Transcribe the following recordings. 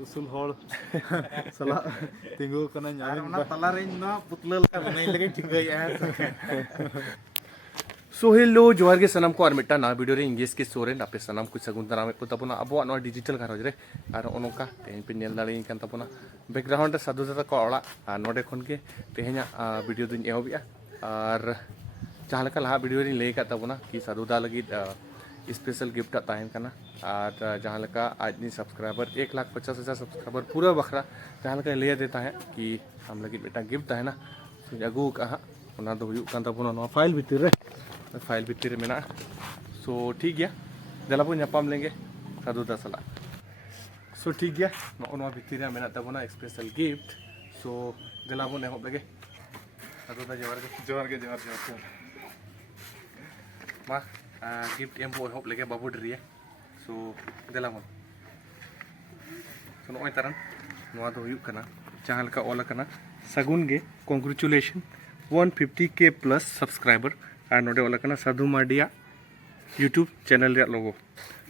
उसूल हॉल सला तिंगु कना ᱧᱟᱢᱤᱱ तला रेन ना पुतला बनाई लगे ठीक है सो हेलो जोहार के सनम को और मिट्टा ना वीडियो रे इंग्लिश के सोरे ना पे सनम कुछ सगुन तना में तबना अब नो डिजिटल घारोज रे और ओनका तेन पे नेल दाड़ी कान तबना बैकग्राउंड साधु दादा को ओड़ा और नोडे खन के तेहना वीडियो दुन एहबिया और जहां लका लहा वीडियो रे ले का तबना कि साधु दा लगी स्पेशल गिफ्ट ताहन कना और जहां लका आज नी सब्सक्राइबर 1,50,000 सब्सक्राइबर पूरा बखरा जहां लका ले देता है कि हम लगी बेटा गिफ्ट है ना अगू का ओना दो हुयु कान तबना नो फाइल भीतर रे फाइल भीतर में ना सो ठीक गया जला बो नापाम लेंगे साधु दा सला सो ठीक गया नो भीतर में तबना स्पेशल गिफ्ट सो जला बो नेहब लगे साधु दा जोहार के मा गिफ्ट एम बो एहब लगे बाबू डरिया सो जला बो सो नोय तरन नोआ दो हुयु कना जहां लका ओला कना सगुन गे कांग्रेचुलेशन 150K प्लस सब्सक्राइबर और नोडे वाला कना साधु मार्डिया यूट्यूब चैनल रे लोगो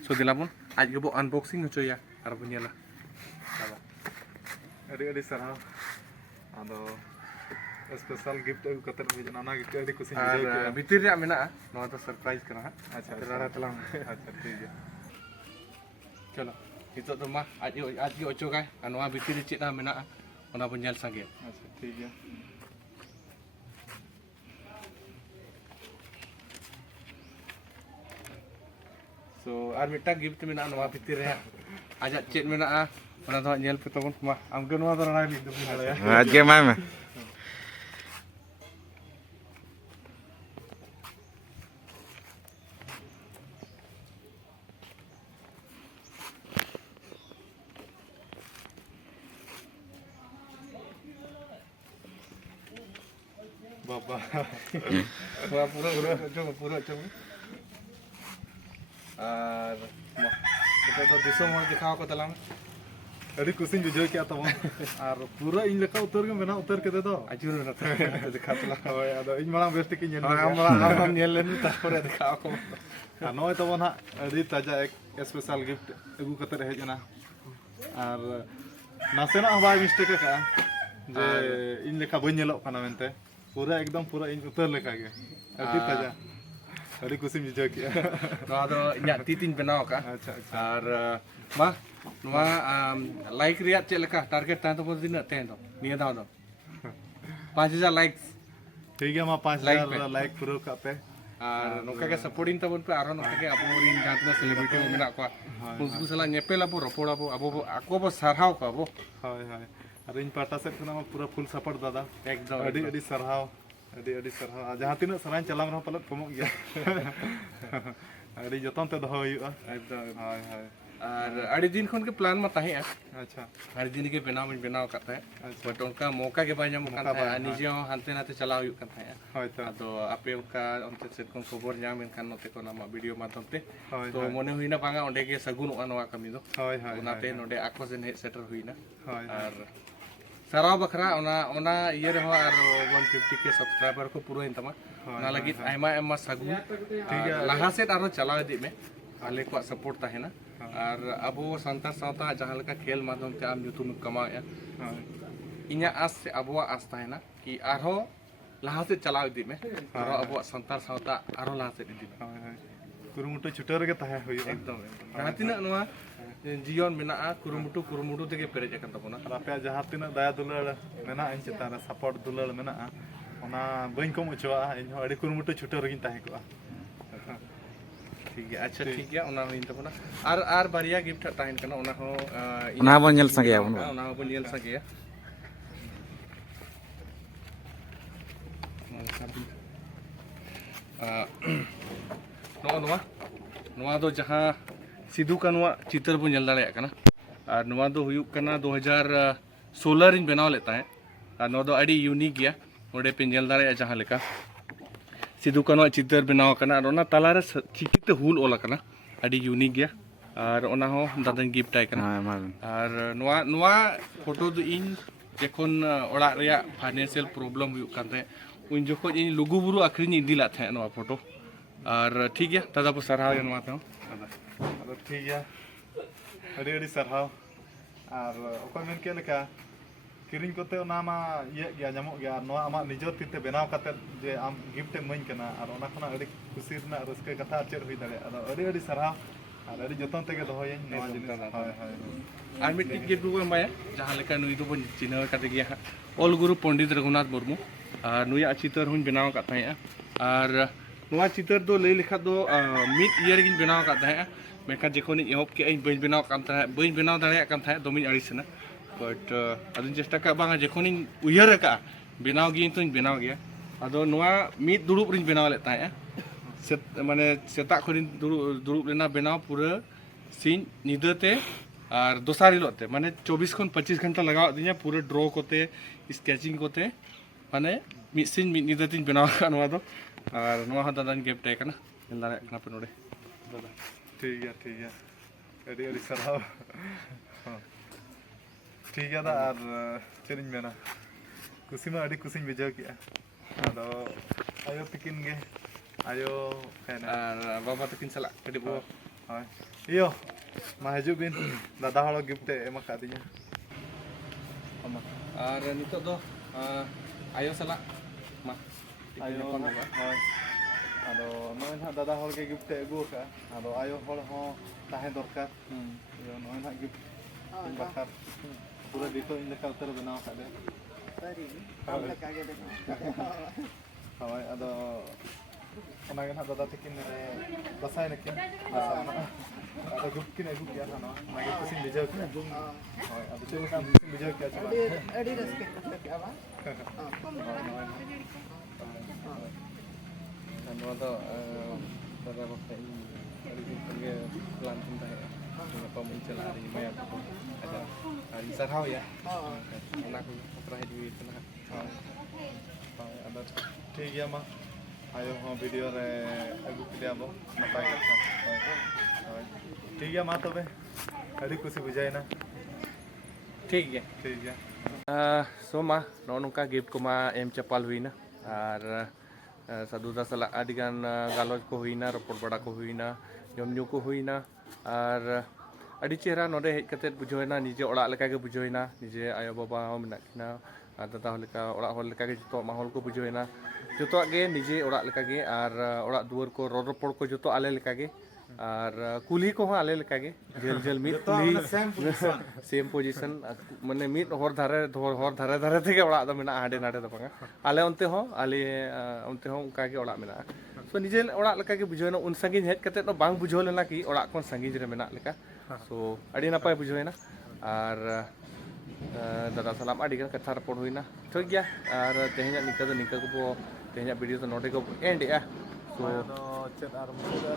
सो दिलाबन आज गेबो अनबॉक्सिंग होचोया और बुनियाला अरे सराव आदो स्पेशल गिफ्ट अगु कतर भेजना ना गिफ्ट अड़ी कुछ और भीतर रे मेना नो तो सरप्राइज कना अच्छा रहा तलाम अच्छा ठीक है चलो हितो तो मा आज के ओचोगाय और नोआ भीतर रे चेदा मेना ओना बुनियाल संगे अच्छा ठीक है सो और मिटा गिफ्ट मेना नोआ भीतर रे आज चेद मेना ओना दो नेल पे तबन मा आमके नोआ दो राय लिख दो आज के माय में बाबा पूरा चो और बेटा तो दिसोम हर दिखाओ को तलाम अड़ी कुछ बुझे क्या तब और पूरा इन लेका उतर के मेना उतर के दे दो आजुर ना दिखा तला होय आदो इन मांग बेस्ट के नेल हम नेल लेन तारपरे दिखाओ को नय तब ना अड़ी ताजा एक स्पेशल गिफ्ट अगू कतर हेजना और नासेना हवाई मिस्टेक का जे इन लेका बन नेलो खाना मेनते पूरा एकदम पूरा इन उतर लेका गे अड़ी ताजा अड़ी कुछ बुझे किया नोआ दो इन्या तीतिन बनाओ का अच्छा अच्छा और मा नोआ लाइक रिया चे लेका टारगेट ता तो बोल दिन ते दो निया दाव दो 5000 लाइक्स ठीक है मा 5000 लाइक पूरा का पे और नोका के सपोर्टिंग तबन पे आरो नोका के अबो रिन जातना सेलिब्रिटी को मेना को उनको सला नेपेला बो रपोड़ा बो अबो आको बो सरहाव को अबो हाय हाय और इन पाटा से खना पूरा फुल सपोर्ट दादा एकदम अड़ी अड़ी सरहाव अड़ी सरहाव जहां तीन सराइन चलाम रहा पलट कमो गया अड़ी जतन ते दहो हुआ एकदम हाय हाय और अड़ी दिन खन के प्लान में ताहे अच्छा अड़ी दिन के बनाव करता है बट उनका मौका के बाय नाम करता है निजे हानते नाते चलाव हुई करता है हाय तो तो आपे उनका उनते से कोन खबर नाम इनखान नते को नाम वीडियो माध्यम ते हाय तो मने हुईना बांगा ओंडे के सगुन नवा कमी दो हाय हाय उनाते नोडे आको से ने सेटर हुईना हाय और सारा बखरा ओना ये रहो और 150K सब्सक्राइबर को पूरा इन तमा ना लगी आयमा एमा सगुन ठीक है लहा से आरो चलाव दी में आले को सपोर्ट ताहे ना और अबो संतार सावता जहां लका खेल माध्यम ते आम जुतुम कमाया इन्या आस से अबो आस ताहे ना कि आरो लहा से चलाव दी में आरो अबो संतार सावता आरो लहा से दी में हाय कुरुमुटु छुटर के ताहे हुई एकदम जहां तिना नवा जीवन मेना कुरुमुटु तेगे पेरेज अकन तबना आपे जहां तीन दया दुलड़ मेना इन चेतान सपोर्ट दुलड़ मेना ओना बइन कम उचवा इन अड़ी कुरुमुटु छुटर गिन ताहे को ठीक है अच्छा ठीक है ओना होइन तबना आर बारिया गिफ्ट ताइन कना ओना हो ओना बन नेल संगे ओना हो बन नेल संगे नोआ दो जहां सिद्धू कानुआ चित्र बो नेल दाड़े कना और नोआ दो हुयु कना 2016 रिन बनाव लेता है और नोआ दो अड़ी यूनिक गया ओडे पे नेल दाड़े जहां लेका सिद्धू कानुआ चित्र बनाव कना और ओना तलारे चिकिते हुल ओला कना अड़ी यूनिक गया और ओना हो दादन गिफ्ट आय कना और नोआ फोटो दो इन जेखोन ओड़ा रिया फाइनेंशियल प्रॉब्लम हुयु कानते उन जोखो इन लुगु बुरु आखरिन इदी ला थे नोआ फोटो और ठीक है दादा को सरहाव नोआ ते ठीक है अड़ी अड़ी सरहाव ᱟᱨ ᱚᱠᱚᱭ ᱢᱮᱱ ᱠᱮᱫ ᱞᱮᱠᱟ ᱠᱤᱨᱤᱧ ᱠᱚᱛᱮ ᱚᱱᱟ ᱢᱟ ᱤᱭᱟᱹᱜ ᱜᱮᱭᱟ ᱧᱟᱢᱚᱜ ᱜᱮᱭᱟ ᱟᱨ ᱱᱚᱣᱟ ᱟᱢᱟᱜ ᱱᱤᱡᱮᱨ ᱛᱤᱛᱮ ᱵᱮᱱᱟᱣ ᱠᱟᱛᱮᱫ ᱡᱮ ᱟᱢ ᱜᱤᱯᱷᱴ ᱮᱢ ᱤᱢᱟᱹᱧ ᱠᱟᱱᱟ ᱟᱨ ᱚᱱᱟ ᱠᱷᱚᱱᱟᱜ ᱟᱹᱰᱤ ᱠᱩᱥᱤ ᱨᱮᱱᱟᱜ ᱨᱟᱹᱥᱠᱟᱹ ᱠᱟᱛᱷᱟ ᱟᱨ ᱪᱮᱫ ᱦᱩᱭ ᱫᱟᱲᱮᱭᱟᱜᱼᱟ ᱟᱫᱚ ᱟᱹᱰᱤ ᱟᱹᱰᱤ ᱥᱟᱨᱦᱟᱣ ᱟᱨ ᱟᱹᱰि ᱡᱚᱛᱚᱱ ᱛᱮᱜᱮ ᱫᱚᱦᱚᱭᱟᱹᱧ ᱱᱚᱣᱟ ᱡᱤᱱᱤᱥ ᱦᱳᱭ ᱦᱳᱭ ᱟᱨ ᱢᱤᱫᱴᱤᱡ ᱜᱤᱯᱷᱴ ᱵᱚᱱ ᱮᱢᱟᱭᱟ ᱡᱟᱦᱟᱸ ᱞᱮᱠᱟ ᱱᱩᱭ ᱫᱚᱵᱚᱱ ᱪᱤᱱᱦᱟᱹᱣ ᱠᱟᱫᱮ ᱜᱮᱭᱟ ᱦᱟᱸᱜ ᱚᱞ ᱜᱩᱨᱩ ᱯᱚᱱᱰᱤᱛ ᱨᱚᱜᱷᱩᱱᱟᱛᱷ ᱢᱩᱨᱢᱩ ᱟᱨ ᱱᱩᱭᱟᱜ ᱪᱤᱛᱟᱹᱨ ᱦᱚᱸᱧ ᱵᱮᱱᱟᱣ ᱟᱠᱟᱫ ᱛᱟᱦᱮᱸᱜᱼᱟ ᱟᱨ ᱱᱚᱣᱟ ᱪᱤᱛᱟᱹᱨ ᱫᱚ ᱞᱟᱹᱭ ᱞᱮᱠᱷᱟᱱ ᱫᱚ ᱢᱤᱫ ᱤᱭᱟᱹ ᱨᱮᱜᱮᱧ ᱵᱮᱱᱟᱣ ᱟᱠᱟᱫ ᱛᱟᱦᱮᱸᱜᱼᱟ ᱢᱮᱱᱠᱷᱟᱱ ᱡᱚᱠᱷᱚᱱᱤᱧ ᱮᱦᱚᱵ ᱠᱮᱜᱼᱟᱹᱧ ᱵᱟᱹᱧ ᱵᱮᱱᱟᱣ ᱫᱟᱲᱮᱭᱟᱜ ᱠᱟᱱ ᱛᱟᱦᱮᱸᱫ ᱫᱚᱢᱮᱧ ᱟᱹᱲᱤᱥᱮᱱᱟ ᱵᱟᱴ ᱟᱫᱚᱧ ᱪᱮᱥᱴᱟ ᱠᱟᱜ ᱵᱟᱝᱟ ᱡᱚᱠᱷᱚᱱᱤᱧ ᱩᱭᱦᱟᱹᱨ ᱟᱠᱟᱜᱼᱟ ᱵᱮᱱᱟᱣ ᱜᱤᱭᱟᱹᱧ ᱛᱚᱧ ᱵᱮᱱᱟᱣ ᱜᱮᱭᱟ ᱟᱫᱚ ᱱᱚᱣᱟ ᱢᱤᱫ ᱫᱩᱲᱩᱵ ᱨᱤᱧ ᱵᱮᱱᱟᱣ ᱞᱮᱫ ᱛᱟᱦᱮᱸᱜᱼᱟ ᱢᱟᱱᱮ ᱥᱮᱛᱟᱜ ᱠᱷᱚᱱᱤᱧ ᱫᱩᱲᱩᱵ ᱞᱮᱱᱟ ᱵᱮᱱᱟᱣ ᱯᱩᱨᱟᱹ ᱥᱤᱧ ᱧᱤᱫᱟᱹᱛᱮ ᱟᱨ ᱫᱚᱥᱟᱨ ᱦᱤᱞᱳᱜ ᱛᱮ ᱢᱟᱱᱮ 24 ᱠᱷᱚᱱ 25 ᱜᱷᱚᱱᱴᱟ ᱞᱟᱜᱟᱣᱟᱫ ᱛᱤᱧᱟ ᱯᱩᱨᱟᱹ ᱰᱨᱚ ᱠᱚᱛᱮ ᱥᱠᱮᱪᱤᱝ ᱠᱚᱛᱮ ᱢᱟᱱᱮ ᱢᱤᱫ ᱥᱤᱧ ᱢᱤᱫ ᱧᱤᱫᱟᱹ ᱛᱤᱧ ᱵᱮᱱᱟᱣ ᱟᱠᱟᱫ ᱱᱚᱣᱟ ᱫᱚ ᱟᱨ ᱱᱚᱣᱟ ᱦᱚᱸ ᱫᱟᱫᱟᱧ ᱜᱤᱯᱷᱴ ᱟᱭ ᱠᱟᱱᱟ ᱧᱮᱞ ᱫᱟᱲᱮᱭᱟᱜ ᱠᱟᱱᱟ ᱯᱮ ᱱᱚᱰᱮ ᱫᱟᱫᱟ ᱴᱷᱤᱠ ᱜᱮᱭᱟ ᱟᱹᱰᱤ ᱟᱹᱰᱤ ᱥᱟᱨᱦᱟᱣ ᱴᱷᱤक ᱜᱮᱭᱟ ᱫᱟ ᱟᱨ ᱪᱮᱫ ᱤᱧ ᱢᱮᱱᱟ ᱠᱩᱥᱤ ᱢᱟ ᱟᱹᱰᱤ ᱠᱩᱥᱤᱧ ᱵᱩᱡᱷᱟᱹᱣ ᱠᱮᱜᱼᱟ ᱟᱫᱚ ᱟᱭᱳ ᱛᱟᱹᱠᱤᱱ ᱜᱮ ᱟᱭᱳ ᱟᱨ ᱵᱟᱵᱟ ᱛᱟᱹᱠᱤᱱ ᱥᱟᱞᱟᱜ ᱠᱟᱹᱴᱤᱡ ᱵᱚ ᱦᱳᱭ ᱤᱭᱳ ᱢᱟ ᱦᱤᱡᱩᱜ ᱵᱤᱱ ᱫᱟᱫᱟ ᱦᱚᱲ ᱜᱤᱯᱷᱴ ᱮᱢ ᱟᱠᱟᱫᱤᱧᱟ ᱟᱨ ᱱᱤᱛᱚᱜ ᱫᱚ ᱟᱭᱳ ᱥᱟᱞᱟᱜ ᱢᱟ ᱟᱭᱳ ᱦᱳᱭ ᱟᱫᱚ ᱱᱚᱜᱼᱚᱭ ᱱᱟᱦᱟᱜ ᱫᱟᱫᱟ ᱦᱚᱲ ᱜᱮ ᱜᱤᱯᱷᱴ ᱮ ᱟᱹᱜᱩ ᱟᱠᱟᱫᱼᱟ ᱟᱫᱚ ᱟᱭᱳ ᱦᱚᱲ ᱦᱚᱸ ᱛᱟᱦᱮᱸ ᱫᱚᱨᱠᱟর ᱱᱚᱜᱼᱚᱭ ᱱᱟᱦᱟᱜ ᱜᱤᱯᱷᱴ ᱤᱧ ᱵᱟᱠᱷᱨᱟ ᱯᱩᱨᱟᱹ ᱫᱤᱛᱚ ᱤᱧ ᱞᱮᱠᱟ ᱩᱛᱟᱹᱨ ᱵᱮᱱᱟᱣ ᱟᱠᱟᱫ ᱞᱮ ᱦᱳᱭ ᱟᱫᱚ ᱚᱱᱟᱜᱮ ᱱᱟᱦᱟᱜ ᱫᱟᱫᱟ ᱛᱟᱹᱠᱤᱱ ᱫᱟᱸᱥᱟᱭ ᱱᱟᱹᱠᱤᱱ ᱟᱫᱚ ᱜᱤᱯᱷᱴ ᱠᱤᱱ ᱟᱹᱜᱩ ᱠᱮᱜᱼᱟ ᱚᱱᱟᱜᱮ ᱠᱩᱥᱤᱧ ᱵᱩᱡᱷᱟᱹᱣ ᱠᱮᱜᱼᱟ ᱦᱳᱭ ᱟᱫᱚ ᱪᱮᱫ ᱞᱮᱠᱟ ᱠᱩᱥᱤᱧ ᱵᱩᱡᱷᱟᱹᱣ ᱠᱮᱜᱼᱟ ᱪᱮᱫ ᱟᱹᱰᱤ ᱨᱟᱹᱥᱠᱟᱹ ᱠᱮᱜᱼᱟ ᱵᱟᱝ ᱱᱚᱣᱟ ᱫᱚ ᱫᱟᱫᱟ ᱵᱟᱠᱷᱨᱟ ᱤᱧ ᱟᱹᱰᱤ ᱫᱤᱱ ᱠᱷᱚᱱ ᱜᱮ ᱯᱞᱟᱱ ᱛᱤᱧ ᱛᱟᱦᱮᱸᱜᱼᱟ ᱜᱟᱯᱟ ᱢᱟᱹᱧ ᱪᱟᱞᱟᱜᱼᱟ ᱟᱨᱤᱧ ᱮᱢᱟᱭᱟ ᱟᱨᱤᱧ ᱥᱟᱨᱦᱟᱣᱮᱭᱟ ᱚᱱᱟ ᱠᱚ ᱵᱟᱠᱷᱨᱟ ᱦᱮᱡ ᱦᱩᱭ ᱠᱟᱱᱟ ᱦᱳᱭ ᱟᱫᱚ ᱴᱷᱤᱠ ᱜᱮᱭᱟ ᱢᱟ ᱟᱭᱳ ᱦᱚᱸ ᱵᱷᱤᱰᱤᱭᱳ ᱨᱮ ᱟᱹᱜᱩ ᱠᱮᱫᱮᱭᱟ ᱵᱚ ᱱᱟᱯᱟᱭ ᱠᱟᱛᱷᱟ ᱦᱳᱭ ᱴᱷᱤक ᱜᱮᱭᱟ ᱢᱟ ᱛᱚᱵᱮ ᱟᱹᱰᱤ ᱠᱩᱥᱤ ᱵᱩᱡᱷᱟᱹᱣᱮᱱᱟ ᱴᱷᱤक ᱜᱮᱭᱟ ᱥो ᱢᱟ ᱱᱚᱜᱼᱚ ᱱᱚᱝᱠᱟ ᱜᱤᱯᱷᱴ ᱠᱚᱢᱟ ᱮᱢ ᱪᱟᱯᱟᱞ ᱦᱩᱭᱱᱟ ᱟᱨ ᱥᱟᱫᱩᱫᱟ ᱥᱟᱞᱟᱜ ᱟᱹᱰᱤ ᱜᱟᱱ ᱜᱟᱞᱚᱪ ko huina ropor bada ko huina jom nyu ko huina ar ᱟᱹᱰᱤ ᱪᱮᱦᱨᱟ ᱱᱚᱰᱮ ᱦᱮᱡ ᱠᱟᱛᱮᱫ ᱵᱩᱡᱷᱟᱹᱣᱮᱱᱟ ᱱᱤᱡᱮ ᱚᱲᱟᱜ ᱞᱮᱠᱟᱜᱮ ᱵᱩᱡᱷᱟᱹᱣᱮᱱᱟ ᱱᱤᱡᱮ ᱟᱭᱳ ᱵᱟᱵᱟ ᱦᱚᱸ ᱢᱮᱱᱟᱜ ᱠᱤᱱᱟ ᱟᱨ ᱫᱟᱫᱟ ᱦᱚᱲ ᱞᱮᱠᱟ ᱚᱲᱟᱜ ᱦᱚᱲ ᱞᱮᱠᱟᱜᱮ ᱡᱚᱛᱚ ᱢᱟᱦᱚᱞ ᱠᱚ ᱵᱩᱡᱷᱟᱹᱣᱮᱱᱟ ᱡᱚᱛᱚᱣᱟᱜ ᱜᱮ ᱱᱤᱡᱮ ᱚᱲᱟᱜ ᱞᱮᱠᱟᱜᱮ ᱟᱨ ᱚᱲᱟᱜ ᱫᱩᱣᱟᱹᱨ ᱠᱚ ᱨᱚᱲ ᱨᱚᱯᱚᱲ ᱠᱚ ᱡᱚᱛᱚ ᱟᱞᱮ ᱞᱮᱠᱟᱜᱮ ᱟᱨ ᱠᱩᱞᱦᱤ ᱠᱚᱦᱚᱸ ᱟᱞᱮ ᱞᱮᱠᱟᱜᱮ ᱡᱷᱟᱹᱞ ᱡᱷᱟᱹᱞ ᱢᱤᱫ ᱠᱩᱞᱦᱤ ᱥᱮᱢ ᱯᱚᱡᱤᱥᱚᱱ ᱢᱟᱱᱮ ᱢᱤᱫ ᱦᱚᱨ ᱫᱷᱟᱨᱮ ᱫᱷᱟᱨᱮ ᱛᱮᱜᱮ ᱚᱲᱟᱜ ᱫᱚ ᱢᱮᱱᱟᱜᱼᱟ ᱦᱟᱸᱰᱮ ᱱᱟᱰᱮ ᱫᱚ ᱵᱟᱝᱟ ᱟᱞᱮ ᱚᱱᱛᱮ ᱦᱚᱸ ᱚᱱᱠᱟᱜᱮ ᱚᱲᱟᱜ ᱢᱮᱱᱟᱜᱼᱟ ᱥᱚ ᱱᱤᱡᱮ ᱚᱲᱟᱜ ᱞᱮᱠᱟᱜᱮ ᱵᱩᱡᱷᱟᱹᱣᱮᱱᱟ ᱩᱱ ᱥᱟᱺᱜᱤᱧ ᱦᱮᱡ ᱠᱟᱛᱮᱫ ᱫᱚ ᱵᱟᱝ ᱵᱩᱡᱷᱟᱹᱣ ᱞᱮᱱᱟ ᱠᱤ ᱚᱲᱟᱜ ᱠᱷᱚᱱ ᱥᱟᱺᱜᱤᱧ ᱨᱮ ᱢᱮᱱᱟᱜ ᱞᱮᱠᱟ ᱥᱚ ᱟᱹᱰᱤ ᱱᱟᱯᱟᱭ ᱵᱩᱡᱷᱟᱹᱣᱮᱱᱟ ᱟᱨ ᱫᱟᱫᱟ ᱥᱟᱞᱟᱜ ᱟᱹᱰᱤ ᱜᱟᱱ ᱠᱟᱛᱷᱟ ᱨᱚᱯᱚᱲ ᱦᱩᱭᱱᱟ ᱴᱷᱤᱠ ᱜᱮᱭᱟ ᱟᱨ ᱛᱮᱦᱮᱧᱟᱜ ᱱᱤᱝᱠᱟᱹ ᱜᱮᱵᱚ ᱛᱮᱦᱮᱧᱟᱜ ᱵᱷᱤᱰᱤᱭᱳ ᱫᱚ ᱱᱚᱰᱮ ᱜᱮᱵᱚ ᱮᱱᱰ ᱮᱜᱼᱟ ᱪᱮᱫ ᱟᱨ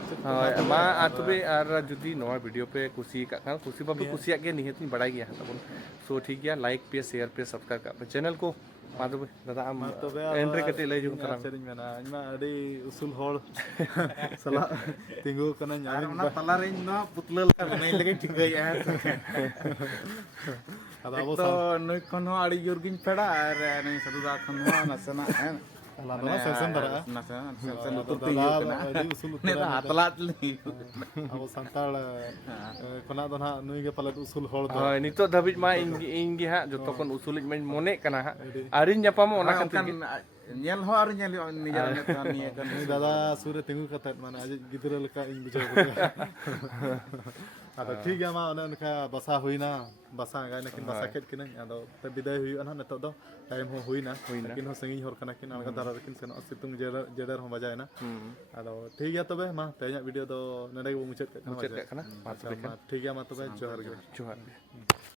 ᱪᱮᱫ ᱦᱳᱭ ᱢᱟ ᱟᱨ ᱛᱚᱵᱮ ᱟᱨ ᱡᱩᱫᱤ ᱱᱚᱣᱟ ᱵᱷᱤᱰᱤᱭᱳ ᱯᱮ ᱠᱩᱥᱤᱭᱟᱠᱟᱫ ᱠᱷᱟᱱ ᱠᱩᱥᱤ ᱵᱟᱯᱮ ᱠᱩᱥᱤᱭᱟᱜ ᱜᱮᱭᱟ ᱱᱤᱦᱟᱹᱛᱤᱧ ᱵᱟᱲᱟᱭ ᱜᱮᱭᱟ ᱛᱟᱵᱚᱱ ᱥᱚ ᱴᱷᱤक ᱜᱮᱭᱟ ᱞᱟᱭᱤᱠ ᱯᱮ ᱥᱮᱭᱟᱨ ᱯᱮ ᱥᱟᱵᱥᱠᱨᱟइब ᱠᱟᱜ ᱯᱮ ᱪᱮᱱᱮᱞ ko ᱢᱟ ᱛᱚᱵᱮ ᱫᱟᱫᱟ ᱟᱢ ᱮᱱᱰ ᱨᱮ ᱠᱟᱹᱴᱤᱡ ᱞᱟᱹᱭ ᱡᱚᱝ ᱛᱟᱞᱟᱝ ᱪᱮᱫ ᱤᱧ ᱢᱮᱱᱟ ᱤᱧ ᱢᱟ ᱟᱹᱰᱤ ᱩᱥᱩᱞ ᱦᱚᱲ ᱥᱟᱞᱟᱜ ᱛᱤᱸᱜᱩ ᱠᱟᱹᱱᱟᱹᱧ ᱟᱨ ᱚᱱᱟ ᱛᱟᱞᱟᱨᱮ ᱤᱧ ᱢᱟ ᱯᱩᱛᱞᱟᱹ ᱞᱮᱠᱟ ᱵᱮᱱᱟᱣ ᱞᱟᱹᱜᱤᱫ ᱴᱷᱤᱠᱟᱹᱭᱮᱫᱼᱟ ᱟᱫᱚ ᱮᱠ ᱟᱵᱚ ᱛᱚ ᱱᱩᱭ ᱠᱷᱚᱱ ᱦᱚᱸ ᱟᱹᱰᱤ ᱡᱳᱨ ᱜᱤᱧ ᱯᱷᱮᱰᱟ ᱟᱨ ᱱᱩᱭ ᱥᱟᱫᱩᱫᱟ ᱠᱷᱚᱱ ᱦᱚᱸ ᱱᱟᱥᱮᱱᱟᱜ ᱥᱮᱨᱥᱮᱱ ᱫᱷᱟᱨᱟᱜᱼᱟ ᱱᱟᱥᱮᱱᱟᱜ ᱞᱩᱛᱩᱨ ᱫᱟᱫᱟ ᱛᱤᱭᱳᱜ ᱫᱚ ᱠᱟᱱᱟ ᱟᱹᱰᱤ ᱩᱥᱩᱞ ᱩᱛᱟᱹᱨᱟ ᱦᱟᱛᱞᱟᱛ ᱟᱵᱚ ᱥᱟᱱᱛᱟᱲ ᱠᱷᱚᱱᱟᱜ ᱫᱚ ᱱᱟᱦᱟᱜ ᱱᱩᱭ ᱜᱮ ᱯᱟᱞᱮᱫ ᱩᱥᱩᱞ ᱦᱚᱲ ᱫᱚ ᱦᱳᱭ ᱱᱤᱛᱚᱜ ᱫᱷᱟᱹᱵᱤᱡ ᱢᱟ ᱤᱧ ᱜᱮ ᱦᱟᱸᱜ ᱡᱚᱛᱚ ᱠᱷᱚᱱ ᱩᱥᱩᱞᱤᱡ ᱢᱟᱧ ᱢᱚᱱᱮᱜ ᱠᱟᱱᱟ ᱦᱟᱸᱜ ᱟᱹᱣᱨᱤᱧ ᱧᱟᱯᱟᱢᱚᱜ ᱚᱱᱟ ᱠᱷᱟᱹᱛᱤᱨ ᱜᱮ ᱧᱮᱞ ᱦᱚᱸ ᱟᱹᱣᱨᱤ ᱧᱮᱞ ᱦᱩᱭᱩᱜᱼᱟ ᱱᱤᱡᱮᱨ ᱱᱤᱭᱟᱹ ᱱᱩᱭ ᱫᱟᱫᱟ ᱥᱩᱨ ᱨᱮ ᱛᱤᱸᱜᱩ ᱠᱟᱛᱮᱫ ᱢᱟᱱᱮ ᱟᱡ ᱜᱤᱫᱽᱨᱟᱹ ᱞᱮᱠᱟ ᱤᱧ ᱵᱩᱡᱷᱟᱹᱣ ᱠᱮᱫᱮᱭᱟ ᱟᱫᱚ ᱴᱷᱤᱠ ᱜᱮᱭᱟ ᱢᱟ ᱚᱱᱮ ᱚᱱᱠᱟ ᱵᱟᱥᱟ ᱦᱩᱭᱱᱟ ᱵᱟᱥᱟ ᱟᱸᱜᱟᱭ ᱱᱟᱹᱠᱤᱱ ᱵᱟᱥᱟ ᱠᱮᱫ ᱠᱤᱱᱟᱹᱧ ᱟᱫᱚ ᱵᱤᱫᱟᱹᱭ ᱦᱩᱭᱩᱜᱼᱟ ᱱᱟᱦᱟᱜ ᱱᱤᱛᱚᱜ ᱫᱚ ᱴᱟᱭᱤᱢ ᱦᱚᱸ ᱦᱩᱭᱱᱟ ᱟᱹᱠᱤᱱ ᱦᱚᱸ ᱥᱟᱺᱜᱤᱧ ᱦᱚᱲ ᱠᱟᱱᱟ ᱠᱤᱱ ᱟᱬᱜᱟ ᱫᱷᱟᱨᱟ ᱨᱮᱠᱤᱱ ᱥᱮᱱᱚᱜᱼᱟ ᱥᱤᱛᱩᱝ ᱡᱮᱰᱮᱨ ᱦᱚᱸ ᱵᱟᱡᱟᱭᱮᱱᱟ ᱟᱫᱚ ᱴᱷᱤᱠ ᱜᱮᱭᱟ ᱛᱚᱵᱮ ᱢᱟ ᱛᱮᱦᱮᱧᱟᱜ ᱵᱷᱤᱰᱤᱭᱳ ᱫᱚ ᱱᱚᱰᱮ ᱜᱮᱵᱚ ᱢᱩᱪᱟᱹᱫ ᱠᱟᱜ ᱠᱟᱱᱟ ᱢᱟ ᱴᱷᱤᱠ ᱜᱮᱭᱟ ᱢᱟ ᱛᱚᱵᱮ ᱡᱚᱦᱟᱨ ᱜᱮ ᱡᱚᱦᱟᱨ ᱜᱮ